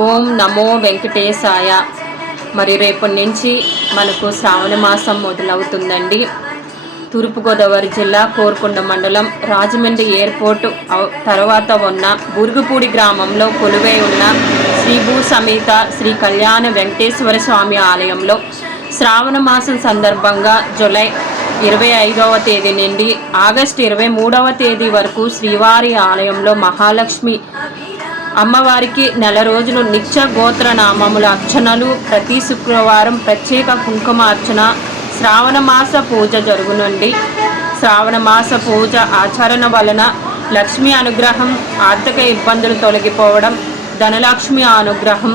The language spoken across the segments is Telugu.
ఓం నమో వెంకటేశాయ. మరి రేపటి నుంచి మనకు శ్రావణ మాసం మొదలవుతుందండి. తూర్పుగోదావరి జిల్లా కోరుకొండ మండలం రాజమండ్రి ఎయిర్పోర్ట్ తర్వాత ఉన్న బురుగుపూడి గ్రామంలో కొలువై ఉన్న శ్రీ భూ సమేత శ్రీ కళ్యాణ వెంకటేశ్వర స్వామి ఆలయంలో శ్రావణ మాసం సందర్భంగా జూలై 25వ తేదీ నుండి ఆగస్టు 23వ తేదీ వరకు శ్రీవారి ఆలయంలో మహాలక్ష్మి అమ్మవారికి నెల రోజులు నిత్య గోత్ర నామముల అర్చనలు, ప్రతి శుక్రవారం ప్రత్యేక కుంకుమ అర్చన, శ్రావణ మాస పూజ జరుగునండి. శ్రావణ మాస పూజ ఆచరణ వలన లక్ష్మి అనుగ్రహం, ఆర్థిక ఇబ్బందులు తొలగిపోవడం, ధనలక్ష్మి అనుగ్రహం,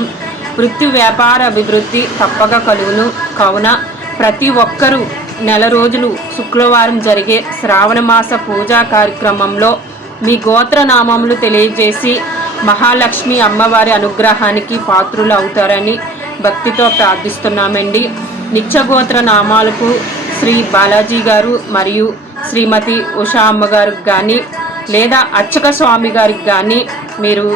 వృత్తి వ్యాపార అభివృద్ధి తప్పక కలుగును. కావున ప్రతి ఒక్కరూ నెల రోజులు శుక్రవారం జరిగే శ్రావణ మాస పూజా కార్యక్రమంలో మీ గోత్ర నామములు తెలియజేసి మహాలక్ష్మి అమ్మవారి అనుగ్రహానికి పాత్రులు అవుతారని భక్తితో ప్రార్థిస్తున్నామండి. నిత్యగోత్ర నామాలకు శ్రీ బాలాజీ గారు మరియు శ్రీమతి ఉషా అమ్మగారికి కానీ లేదా అర్చక స్వామి గారికి కానీ మీరు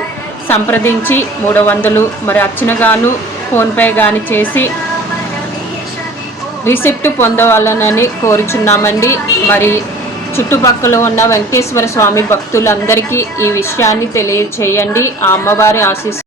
సంప్రదించి 300 మరి అర్చనగాను ఫోన్పే కానీ చేసి రిసిప్ట్ పొందవాలనని కోరుచున్నామండి. మరి చుట్టుపక్కల ఉన్న వెంకటేశ్వర స్వామి భక్తులందరికీ ఈ విషయాన్ని తెలియచేయండి. ఆ అమ్మవారి ఆశీస్సు